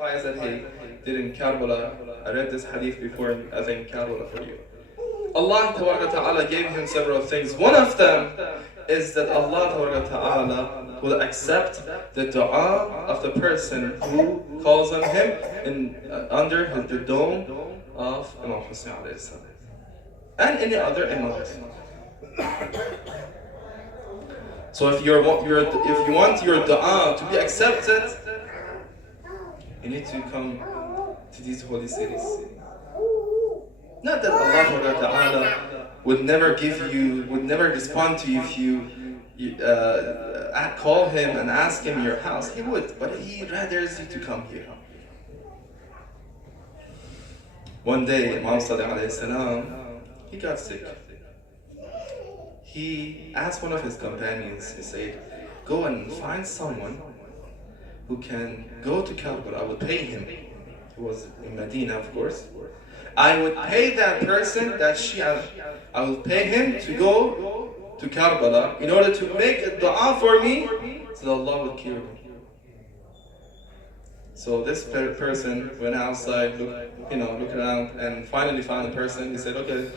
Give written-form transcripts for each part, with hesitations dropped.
sacrifice that he did in Karbala. I read this hadith before in, I think, Karbala for you. Allah Ta'ala gave him several things. One of them is that Allah Ta'ala will accept the dua of the person who calls on him under the dome of Imam Hussein alayhi salam, and any other Imams. So if you want your dua to be accepted, you need to come to these holy cities. Not that Allah Ta'ala would never respond to you if you call him and ask him your house. He would, but he rather you to come here. One day, Imam Sadiq alayhi salam, he got sick. He asked one of his companions, he said, go and find someone who can go to Karbala. I would pay him. He was in Medina, of course. I would pay that person, I would pay him to go to Karbala in order to make a dua for me so that Allah would cure me. So this person went outside, looked around, and finally found a person. He said, okay,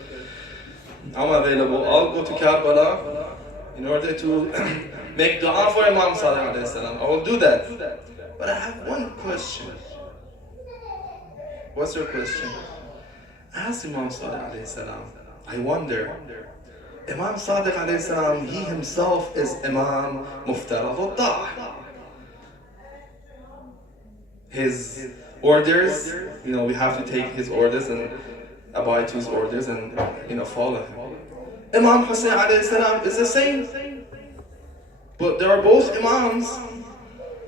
I'm available. I'll go to Karbala in order to make dua for Imam Salih alayhi salam. I will do that. But I have one question. What's your question? Ask Imam Salih alayhi salam. I wonder, Imam Sadiq alayhi salam, he himself is Imam Muftarad al-Ta'a. His orders, we have to take his orders and abide to his orders and follow him. Imam Hussein alayhi salam is the same, but they are both Imams.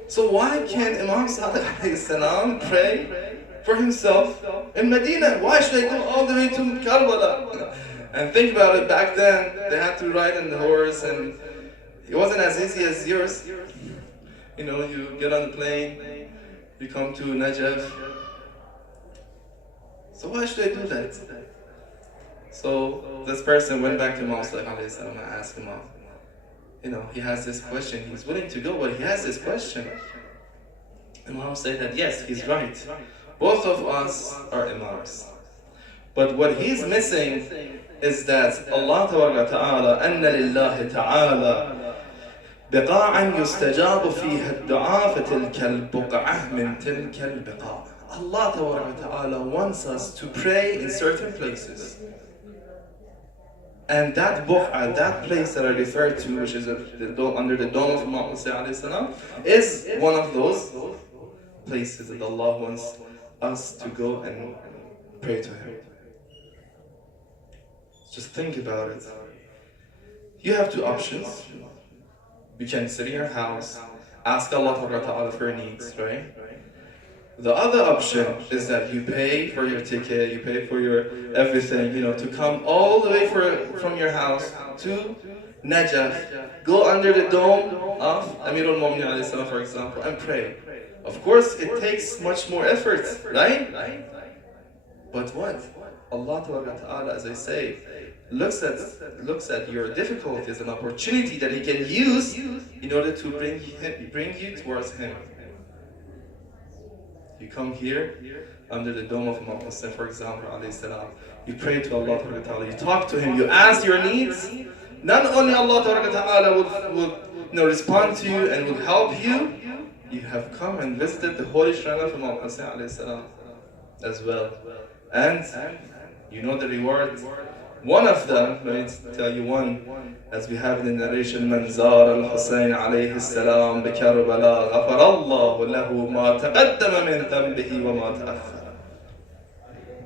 So why can't Imam Sadiq alayhi salam pray for himself in Medina? Why should I go all the way to Karbala? And think about it, back then they had to ride on the horse, and it wasn't as easy as yours. You get on the plane, you come to Najaf. So why should I do that? So this person went back to Imam Sadiq alayhi salam and asked him, he has this question. He's willing to go, but he has this question. Imam said that yes, he's right. Both of us are Imams. But what he's missing is that Allah Ta'ala, أَنَّ لِلَّهِ تَعَالَى بِقَاعًا يُسْتَجَابُ فِيهَا الدُّعَاء فَتِلْكَ الْبُقْعَةِ مِنْ تِلْكَ الْبِقَاعِ. Allah Ta'ala wants us to pray in certain places. And that buq'ah, that place that I referred to, which is under the dome of Imam Hussein alayhi salam, is one of those places that Allah wants us to go and pray to Him. Just think about it. You have two options. You can sit in your house, ask Allah Ta'ala for your needs, right? The other option is that you pay for your ticket, you pay for your everything, to come all the way from your house to Najaf, go under the dome of Amir al-Mu'minin alayhi salam, for example, and pray. Of course, it takes much more effort, right? But what? Allah Ta'ala, as I say, looks at your difficulty as an opportunity that He can use in order to bring you towards Him. You come here under the dome of Imam Hussein, for example, alayhi salam. You pray to Allah Ta'ala, you talk to Him, you ask your needs. Not only Allah Ta'ala will respond to you and will help you, you have come and visited the holy shrine of Imam Hussein alayhi salam as well. And the reward. One of them, let me tell you one, as we have in the narration, Man zara al-Husayn alayhi salam bi Karbala, ghafara Allahu lahu ma taqaddama min dhanbihi wa ma ta'akhkhara.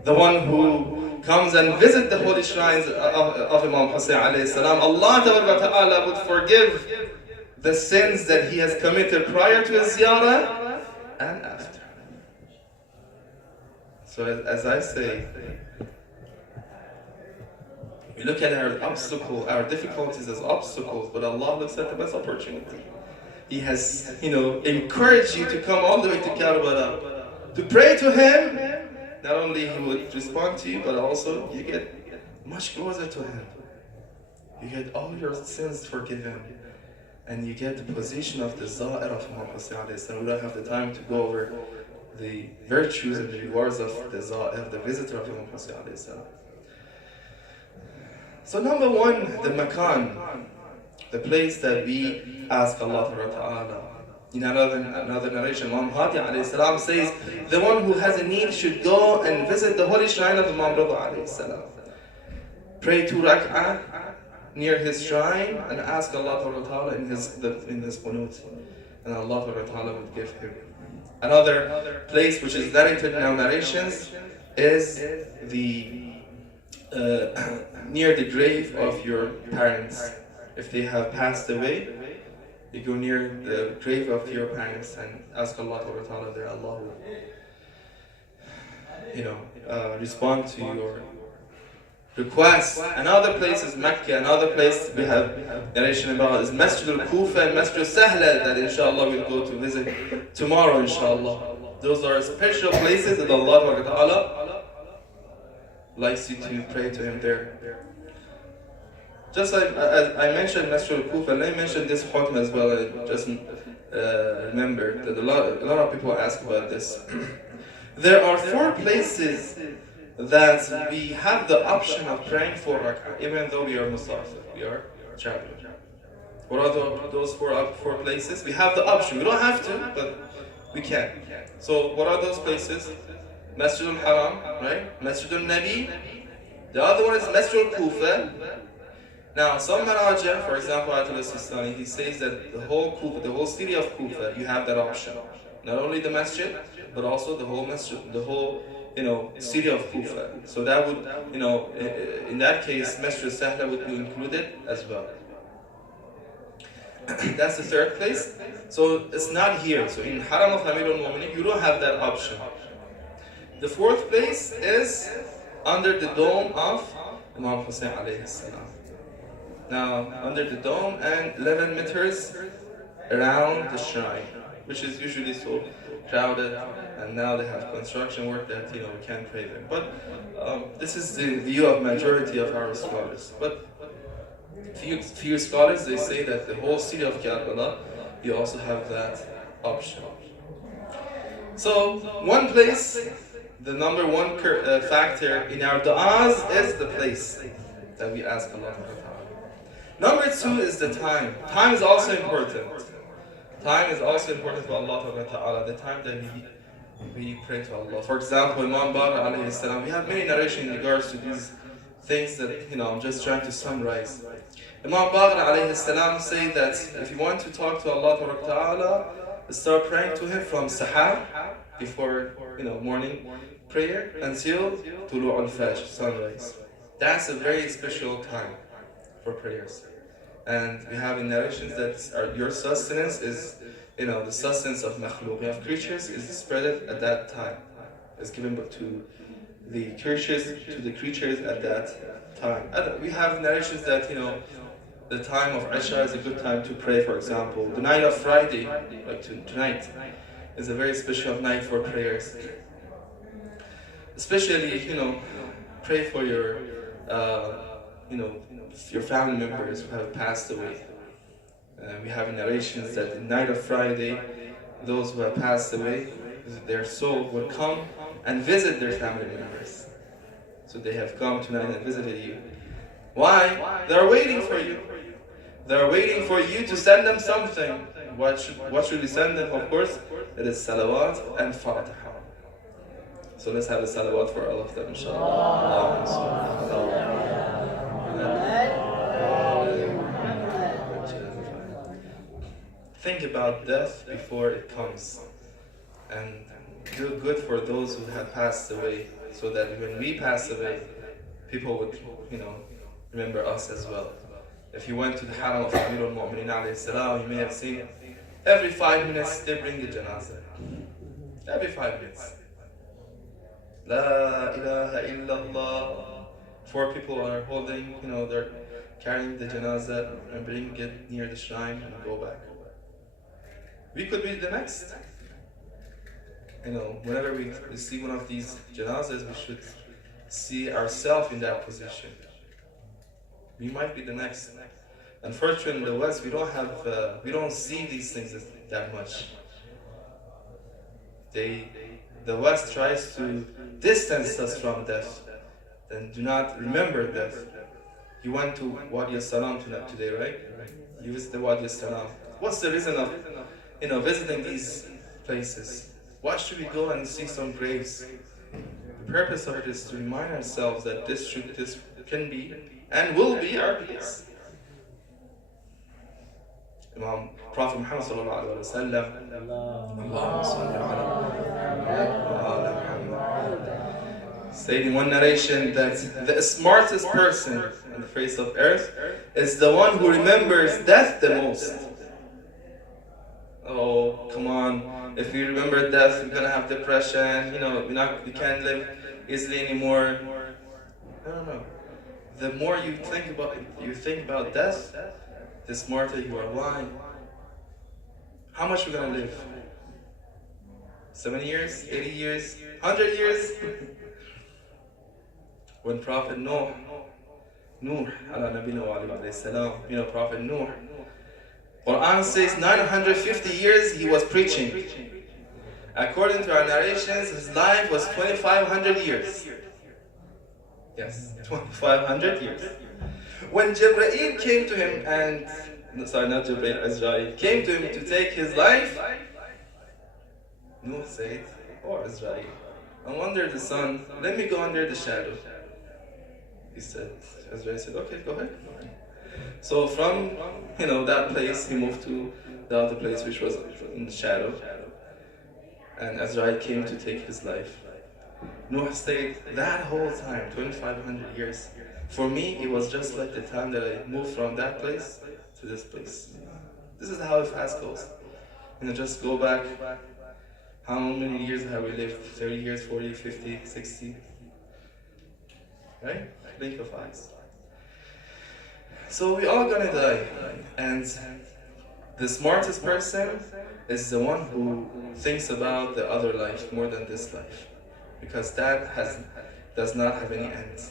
The one who comes and visits the holy shrines of Imam Hussein alayhi salam, Allah Ta'ala would forgive the sins that he has committed prior to his ziyarah and after. So as I say, we look at our difficulties as obstacles, but Allah looks at them as opportunity. He has, encouraged you to come all the way to Karbala, to pray to Him. Not only He would respond to you, but also you get much closer to Him. You get all your sins forgiven, and you get the position of the Za'ir of Imam Hussein alayhi salam. We don't have the time to go over the virtues and the rewards of the visitor of Imam Hussein alayhi salam. So number one, the makan, the place that we ask Allah Ta'ala. In another narration, Imam Hadi alayhi salam says, the one who has a need should go and visit the holy shrine of Imam Rida alayhi salam. Pray 2 rak'ah near his shrine and ask Allah Ta'ala in his qunut. And Allah Ta'ala would give him. Another place which is narrated in our narrations is the near the grave of your parents. If they have passed away, you go near the grave of your parents and ask Allah Ta'ala there. Allah will, respond to your request. Another place is Mecca. Another place we have narration about is Masjid al-Kufa and Masjid al-Sahla that inshallah we'll go to visit tomorrow inshallah. Those are special places that Allah Ta'ala likes you to pray to Him there. Just like I mentioned Masjid al-Kufa, let me mention this hukm as well. I just remember that a lot of people ask about this. There are 4 places that we have the option of praying for rak'ah, even though we are musafir, we are traveling. What are those four places? We have the option. We don't have to, but we can. So what are those places? Masjid al-Haram, right? Masjid al-Nabi. The other one is Masjid al-Kufa. Now, some Maraja, for example, Ayatollah Sistani, he says that the whole Kufa, the whole city of Kufa, you have that option. Not only the masjid, but also the whole masjid, the whole city of Kufa. So that would, in that case, Masjid Sahla would be included as well. That's the 3rd place. So it's not here. So in Haram of Amir al-Mu'minin, you don't have that option. The 4th place is under the dome of Imam Hussein alayhi salam. Now, under the dome and 11 meters around the shrine, which is usually so crowded, and now they have construction work that we can't pray there. But this is the view of majority of our scholars. But few scholars, they say that the whole city of Karbala, you also have that option. So one place, the number one factor in our du'as is the place that we ask Allah. Number 2 is the time. Time is also important. Time is also important for Allah Ta'ala, the time that we pray to Allah. For example, Imam Bagher alayhi salam, we have many narrations in regards to these things that I'm just trying to summarize. Imam Bagher alayhi salam say that if you want to talk to Allah Ta'ala, start praying to Him from Sahar, before morning prayer, until Tulu al-Fajr, sunrise. That's a very special time for prayers. And we have in narrations that your sustenance is, the sustenance of makhluk. We have creatures is spread at that time. It's given to the creatures at that time. We have narrations that, the time of Isha is a good time to pray, for example. The night of Friday, like tonight, is a very special night for prayers. Especially, pray for your family members who have passed away. We have narrations that the night of Friday, those who have passed away, their soul will come and visit their family members. So they have come tonight and visited you. Why? They are waiting for you. They are waiting for you to send them something. What should we send them? Of course, it is salawat and fatiha. So let's have a salawat for all of them, inshallah. Think about death before it comes, and do good for those who have passed away, so that when we pass away, people would, remember us as well. If you went to the Haram of Amir al-Mu'minin alayhi salam, you may have seen every 5 minutes they bring the janazah. Every 5 minutes. La ilaha illallah. 4 people are holding, they're carrying the janazah and bringing it near the shrine and go back. We could be the next. Whenever we see one of these janazahs, we should see ourselves in that position. We might be the next. Unfortunately, in the West, we don't see these things that much. They the West tries to distance us from death, then do not remember death. You went to Wadi al-Salam today, right? You visited Wadi al-Salam. What's the reason of visiting these places? Why should we go and see some graves? The purpose of it is to remind ourselves that this can be and will be our place. Imam Prophet Muhammad sallallahu alaihi wasallam, said in one narration that the smartest person on the face of earth is the one who remembers death the most. Oh, come on! If you remember death, you're gonna have depression. You can't live easily anymore. No. The more you think about death, the smarter you are. Why? How much we're gonna live? 70 years, 80 years, 100 years? When Prophet Nuh, ala nabina wa alayhi salam, Prophet Nuh, Quran says 950 years he was preaching. According to our narrations, his life was 2,500 years. Yes, 2,500 years. When Jibreel came to him Israel came to him to take his life, Nuh said, "Oh Israel, I'm under the sun, let me go under the shadow." Israel said, "Okay, go ahead." So from that place he moved to the other place which was in the shadow, and Israel came to take his life. Noah stayed that whole time, 2,500 years. For me, it was just like the time that I moved from that place to this place. This is how fast goes. Just go back. How many years have we lived? 30 years, 40, 50, 60? Right? Blink of eyes. So we all gonna die. And the smartest person is the one who thinks about the other life more than this life. Because that does not have any end.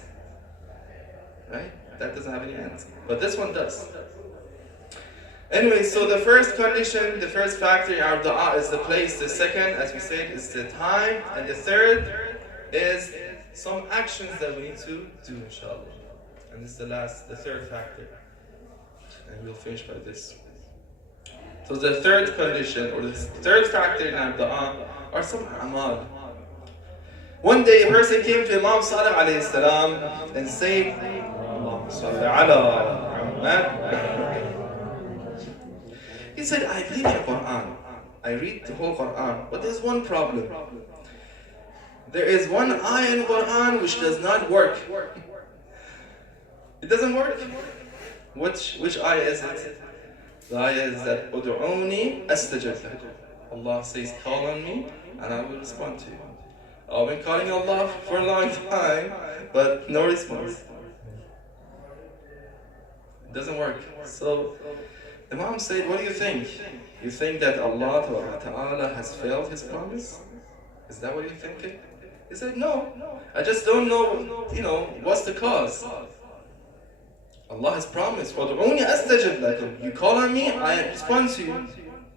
Right? That doesn't have any end. But this one does. Anyway, so the first condition, the first factor in our dua is the place. The second, as we said, is the time. And the third is some actions that we need to do, inshallah. And this is the third factor. And we'll finish by this. So the third condition, or the third factor in our dua, are some amal. One day a person came to Imam Salih alayhi salam and said, Allahumma salli ala Muhammad. He said, I read the Quran. I read the whole Quran. But there's one problem. There is one ayah in Quran which does not work. It doesn't work. Which ayah is it? The ayah is that Udu'uni astajib lakum. Allah says, call on me and I will respond to you. I've been calling Allah for a long time, but no response. It doesn't work. So the Imam said, what do you think? You think that Allah Ta'ala has failed His promise? Is that what you're thinking? He said, no. I just don't know, what's the cause? Allah has promised, وَدُعُونِي أَسْتَجِبْ لَكُمْ. You call on me, I respond to you.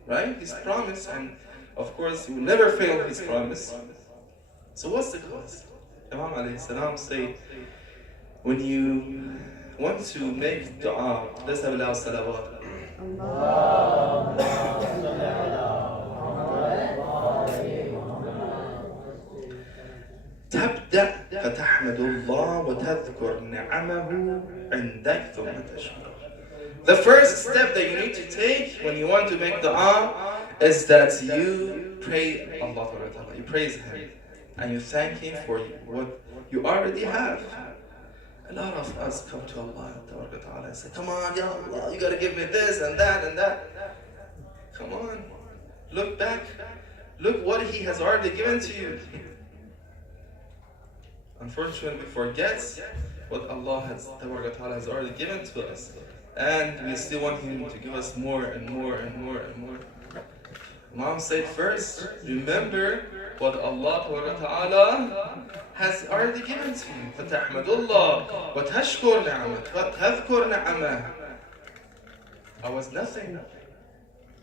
Right? His promise, and of course, He will never fail His promise. So what's the cause? Imam alayhi salam said, when you want to make dua, let's have a salawat. تبدأ فتحمد الله وتذكر نعمه عندك ثم تشكر. The first step that you need to take when you want to make dua is that you pray Allah Ta'ala, you praise Him and you thank Him for what you already have. A lot of us come to Allah Ta'ala and say, come on, Ya Allah, you gotta give me this and that and that. Come on, look back, look what He has already given to you. Unfortunately, we forget what Allah Ta'ala has already given to us. And we still want Him to give us more and more and more and more. Imam said first, remember what Allah Ta'ala has already given to you. فَتَحْمَدُ اللَّهِ وَتَشْكُرْ نِعْمَةً وَتَذْكُرْ نِعْمَةً. I was nothing.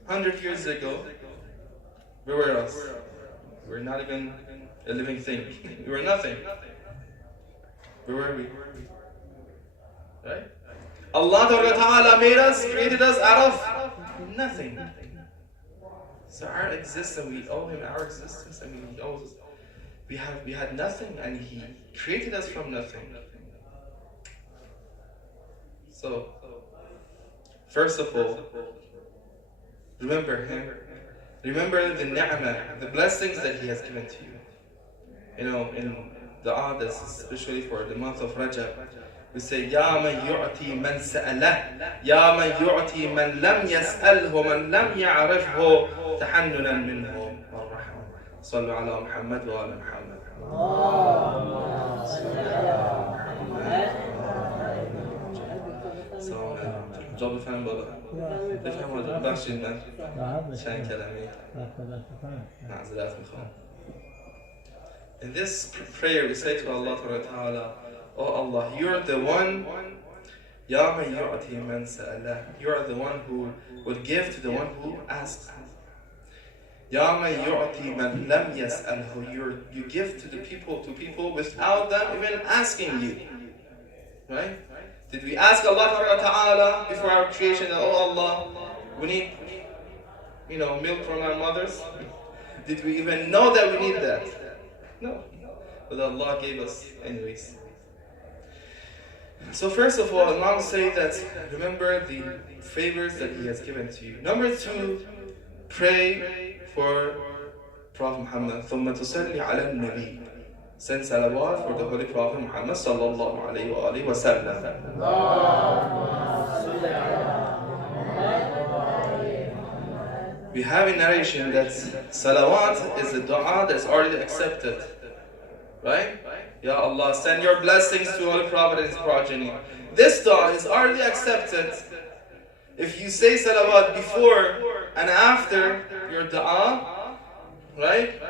100 years ago, where were us? We were not even a living thing. We were nothing. Where were we? Right? Allah Ta'ala made us, created us out of nothing. So our existence, we owe Him our existence. I mean, He owes us. We had nothing, and He created us from nothing. So, first of all, remember Him. Remember the ni'mah, the blessings that He has given to you. You know, in the Hajats, especially for the month of Rajab, we say, يَا مَنْ يُعْتِي مَنْ سَأَلَهُ يَا مَنْ يُعْتِي مَنْ لَمْ يَسْأَلْهُ مَنْ لَمْ يَعْرِفْهُ تَحَنُّنًا مِنْهُ وَالرَّحْمَةِ صلوا على محمد وعلى محمد. جاب بفهم بالا بفهم بالا بخشید من چند کلمه معذرت میخوام. In this prayer we say to Allah Ta'ala, Oh Allah, you're the one, Ya man yu'ti man sa'alah, you are the one who will give to the one who asks. Ya man yu'ti man lam yas'alhu, you give to people without them even asking you. Right? Did we ask Allah Ta'ala before our creation that, oh Allah, we need, milk from our mothers? Did we even know that we need that? No. But Allah gave us anyways. So first of all, Imams say that remember the favors that He has given to you. Number two, pray for Prophet Muhammad. ثُمَّ تُصَلِّ عَلَى النَّبِيِّ. Send salawat for the Holy Prophet Muhammad sallallahu alayhi wa sallam. We have a narration that salawat is a dua that's already accepted. Right? Ya Allah, send your blessings to Holy Prophet and his progeny. This dua is already accepted. If you say salawat before and after your dua, right?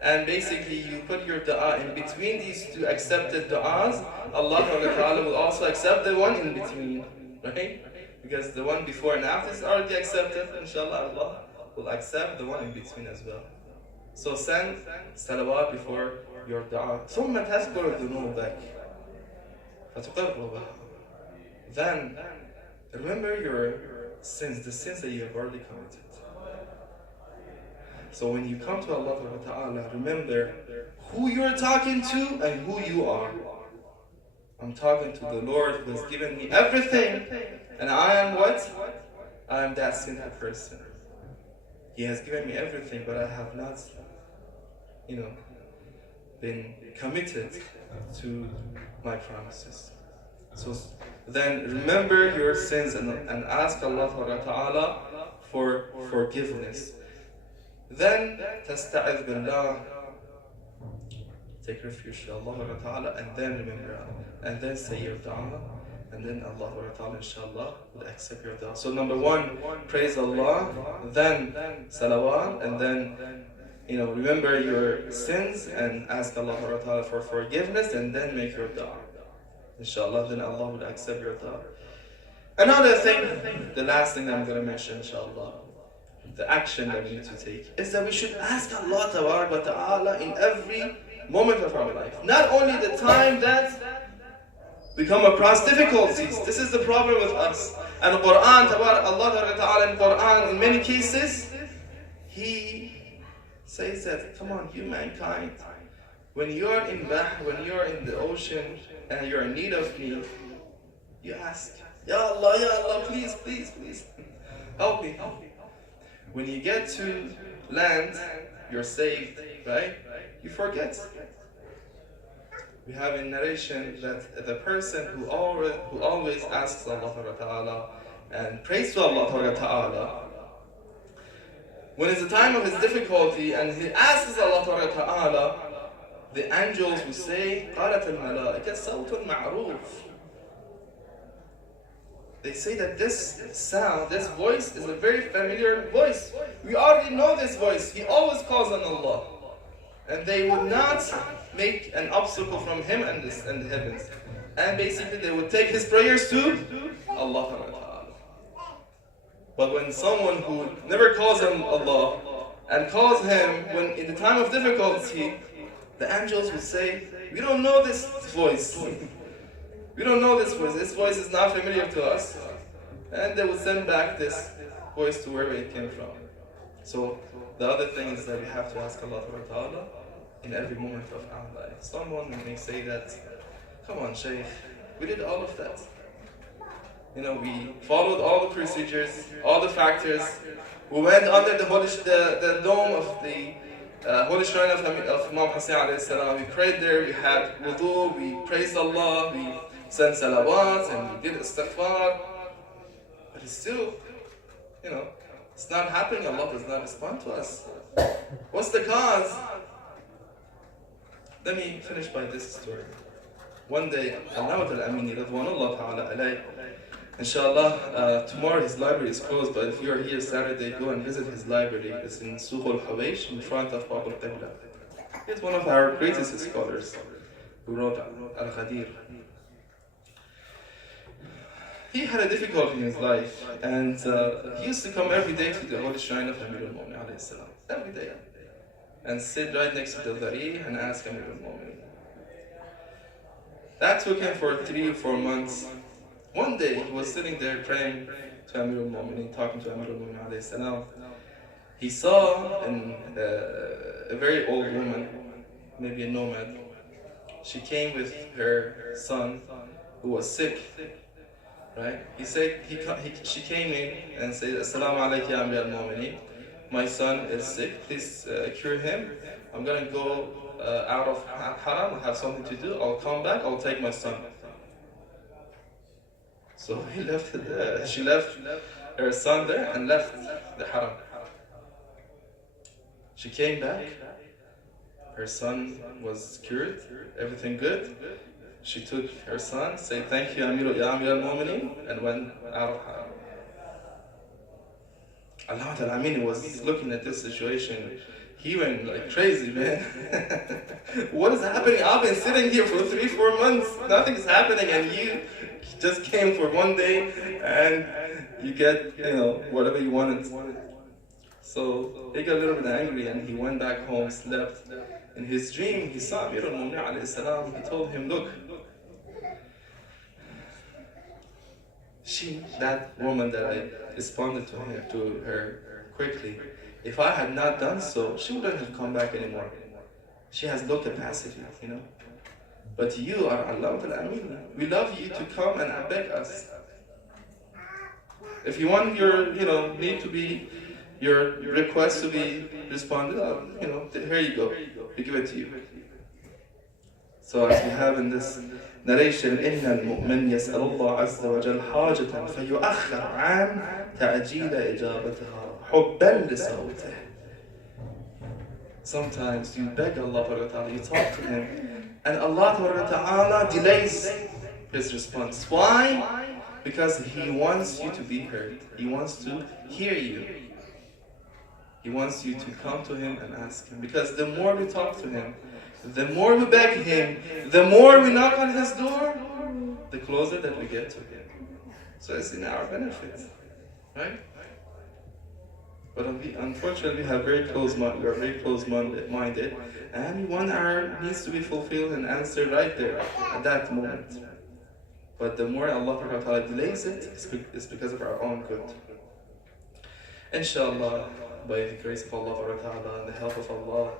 And basically you put your dua in between these two accepted du'as, Allah Ta'ala will also accept the one in between. Right? Because the one before and after is already accepted, inshallah Allah will accept the one in between as well. So send salawat before your dua. ثُمَّ تَذْكُرُ ذُنُوبَكَ فَتُقِرُّ بَهَا. Then remember your sins, the sins that you have already committed. So when you come to Allah Ta'ala, remember who you're talking to and who you are. I'm talking to the Lord who has given me everything, and I am what? I am that sinful person. He has given me everything, but I have not, been committed to my promises. So then remember your sins and ask Allah Ta'ala for forgiveness. Then تستعذ بالله, take refuge to Allah Ta'ala, and then remember, and then say your dua, and then Allah Ta'ala inshallah will accept your dua. So number one, praise Allah, then salawat, and then remember your sins and ask Allah Ta'ala for forgiveness, and then make your dua. Inshallah, then Allah will accept your dua. Another thing, the last thing that I'm going to mention, inshallah, the action that we need to take is that we should ask Allah Ta'ala in every moment of our life. Not only the time that we come across difficulties. This is the problem with us. And Allah Ta'ala in Quran, in many cases, He says that, come on, you mankind, when you're in the ocean and you're in need of me, you ask, Ya Allah, please, help me. When you get to land, you're saved, right? You forget. We have a narration that the person who always asks Allah Ta'ala and prays to Allah Ta'ala, when it's the time of his difficulty and he asks Allah Ta'ala, the angels will say, قالت الملائكة صوت معروف. They say that this sound, this voice is a very familiar voice. We already know this voice. He always calls on Allah. And they would not make an obstacle from him and the heavens. And basically they would take his prayers to Allah Ta'ala. But when someone who never calls on Allah and calls him when in the time of difficulty, The angels would say, we don't know this voice. We don't know this voice. This voice is not familiar to us. And they would send back this voice to wherever it came from. So the other thing is that we have to ask Allah Ta'ala in every moment of our life. Someone may say that, come on, Shaykh, we did all of that. We followed all the procedures, all the factors. We went under the dome of the holy shrine of Imam Hussein alayhi salam. We prayed there, we had wudu, we praised Allah, we sent salawats, and we did istighfar. But it's still, it's not happening. Allah does not respond to us. What's the cause? Let me finish by this story. One day, Allawat al-Amini, Radwanullah ta'ala alayh, inshallah, tomorrow his library is closed, but if you are here Saturday, go and visit his library. It's in Suq al-Hawaish, in front of Bab al-Qibla. He's one of our greatest scholars who wrote Al-Ghadir. He had a difficulty in his life, and he used to come every day to the holy shrine of Amir al-Mu'min alayhi salam, every day, and sit right next to the Dari and ask Amir al-Mu'min. That took him for 3 or 4 months. One day he was sitting there praying to Amir al-Mu'min, talking to Amir al-Mu'min alayhi salam. He saw a very old woman, maybe a nomad. She came with her son who was sick. Right? He said she came in and said, Assalamu alaikum ya Amir al-Mu'mineen. My son is sick. Please cure him. I'm going to go out of haram. I have something to do. I'll come back. I'll take my son. So she left her son there and left the haram. She came back. Her son was cured. Everything good. She took her son, said, thank you, Amir al-Mu'mineen, and went out of haram. Allawat al-Amini was looking at this situation. He went like crazy, man. What is happening? I've been sitting here for 3-4 months. Nothing is happening, and you just came for one day, and you get, whatever you wanted. So he got a little bit angry, and he went back home, slept. In his dream, he saw Amir al-Mu'mineen alayhi salam. He told him, look, that woman that I responded to her quickly, if I had not done so, she wouldn't have come back anymore. She has low capacity, But you are Allawat al-Amini. We love you to come and beg us. If you want your, need to be, your request to be responded, here you go. We give it to you. So as we have in this narration, إِنَّ الْمُؤْمِنْ يَسْأَلُ اللَّهَ عَزَّ وَجَلَّ حَاجَةً فَيُؤَخَّرْ عَنْ تَعْجِيلَ إِجَابَتِهَا حُبًّا لِصَوْتِهِ. Sometimes you beg Allah Ta'ala, you talk to Him, and Allah Ta'ala delays His response. Why? Because He wants you to be heard. He wants to hear you. He wants you to come to Him and ask Him. Because the more we talk to Him, the more we beg Him, the more we knock on His door, the closer that we get to Him. So it's in our benefit, right? But unfortunately, we are very close-minded, and we want our needs to be fulfilled and answered right there, at that moment. But the more Allah Ta'ala delays it, it's because of our own good. Inshallah, by the grace of Allah Ta'ala and the help of Allah,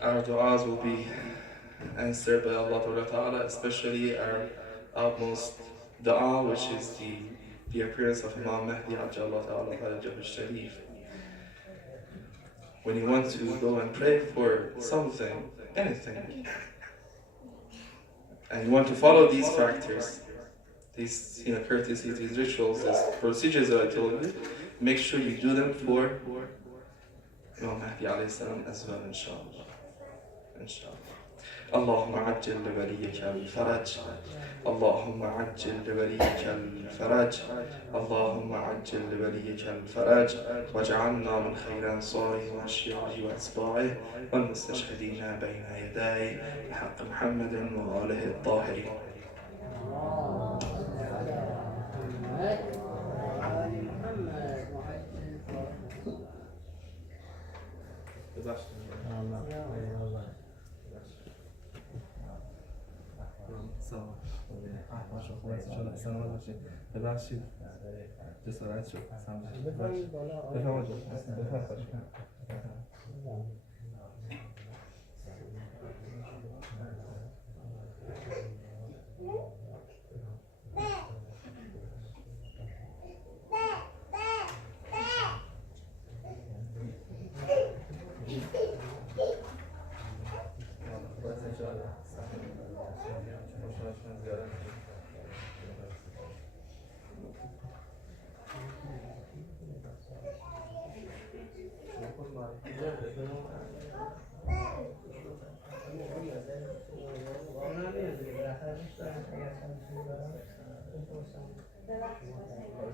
our du'as will be answered by Allah Ta'ala, especially our utmost du'a, which is the appearance of Imam Mahdi Ajjallah Ta'ala Jabal Sharif. When you want to go and pray for something, anything, and you want to follow these factors, these courtesies, these rituals, these procedures that I told you, make sure you do them for Imam Mahdi alayhi salam as well, inshallah. اللهم عجل لوليك الفرج اللهم عجل لوليك الفرج اللهم عجل لوليك الفرج واجعلنا من خير أنصاره وأشياعه وأتباعه والمستشهدين بين يديه بحق محمد وآله الطاهرين. ماشا خوب است ان شاء الله سلامت باشید ببخشید جسارت شد بفرمایید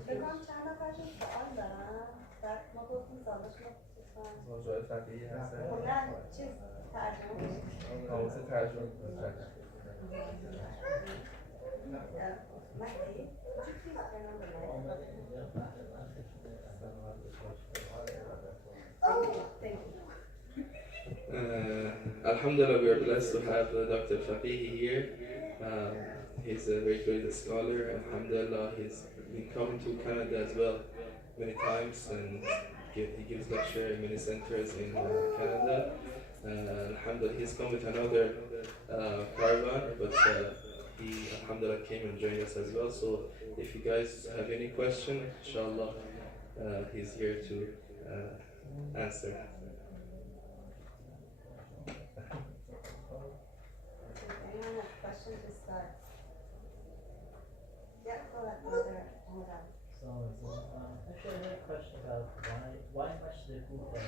بگم چند نفرشون سوال دارن بعد ما گفتیم سوالشون رو موضوع فقیهی هستن خب نه چیز ترجمه حواظ ترجمه مهدی Alhamdulillah, we are blessed to have Dr. Faqihi here. He's a very great scholar. Alhamdulillah, he's been coming to Canada as well many times, and he gives lecture in many centers in Canada. Alhamdulillah, he's come with another caravan, but he, alhamdulillah, came and joined us as well. So if you guys have any question, inshallah, he's here to answer. Anyone have questions to start? Yeah, go ahead, brother. Hold on. Actually, I had a question about why Masjid Kufa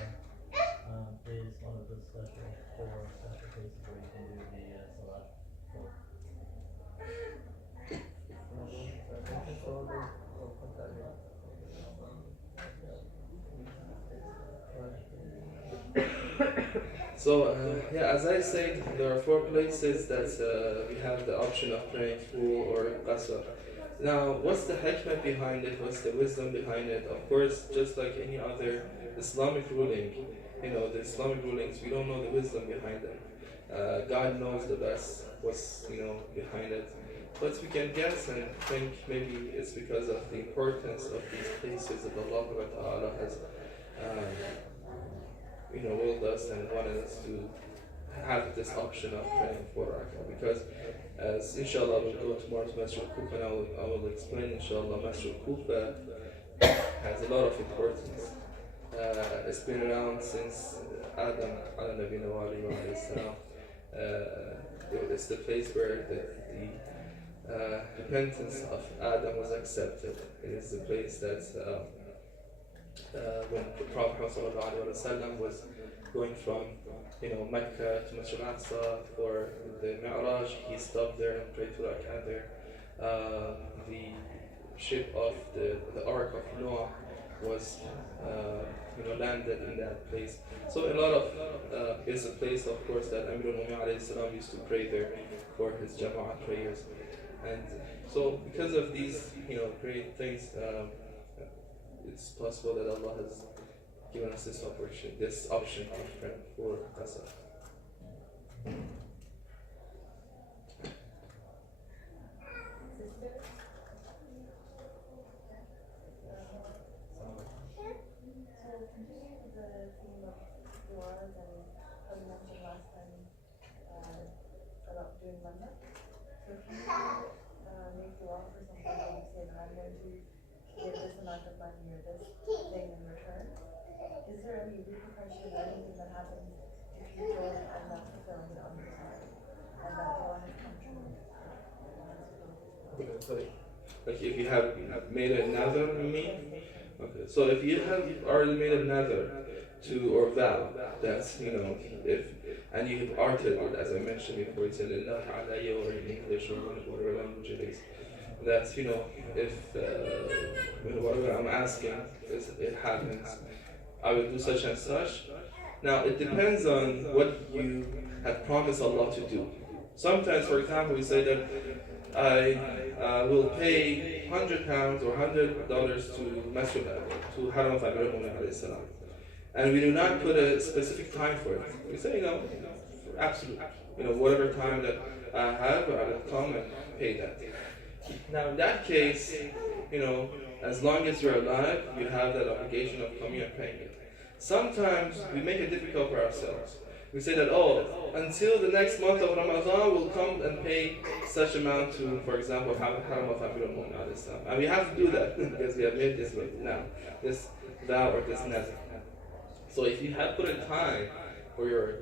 is one of the special places where you can do the salat. So, as I said, there are 4 places that we have the option of praying full or qasr. Now, what's the hikmah behind it? What's the wisdom behind it? Of course, just like any other Islamic ruling, the Islamic rulings, we don't know the wisdom behind them. God knows the best what's, behind it. But we can guess and think maybe it's because of the importance of these places that Allah Ta'ala has willed us and wanted us to have this option of praying for Rakah. Because as inshallah we'll go tomorrow to Masjid Kufa, and I will explain inshallah Masjid Kufa has a lot of importance. It's been around since Adam Nabina wa alayhi salam. It's the place where the repentance of Adam was accepted. It is the place that when the Prophet ﷺ was going from Mecca to Masjid al-Aqsa for the Mi'raj, he stopped there and prayed to Rak'ah there. The ship of the Ark of Noah was landed in that place. So a lot of it's a place, of course, that Amir al-Mu'min used to pray there for his Jama'ah prayers. And so because of these great things, it's possible that Allah has given us this option of praying for Qasr. Doing London. So if you make dua for something and you say that I'm going to give this amount of money or this thing in return, is there any repercussion or anything that happens if you don't end up fulfilling it on your side and that dua has come true? Like if you have made a nazar, you mean? Okay, so if you have already made a nazar or vow that if and you have uttered it, as I mentioned before, it's in alayya or in English or whatever language it is, that if whatever I'm asking it happens, I will do such and such. Now it depends on what you have promised Allah to do. Sometimes, for example, we say that I will pay £100 or $100 to Masjid to Haram of Ibrahim alayhi salam. And we do not put a specific time for it. We say, absolute. whatever time that I have, I will come and pay that. Now in that case, as long as you're alive, you have that obligation of coming and paying it. Sometimes we make it difficult for ourselves. We say that, until the next month of Ramadan, we'll come and pay such amount to, for example, Haram of Amirul Mu'min. And we have to do that because we have made this vow or this nazar. So if you have put in time for your,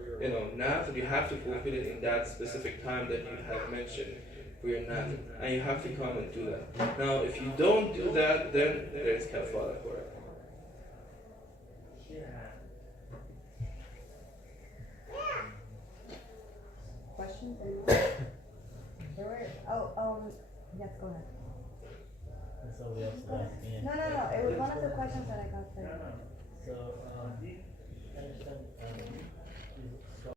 nazar, you have to fulfill it in that specific time that you have mentioned for your nazar. And you have to come and do that. Now, if you don't do that, then there is kafara for it. Questions? There were, yes, go ahead. And so we also asking. No, it was one of the questions that I got there. So, I understand,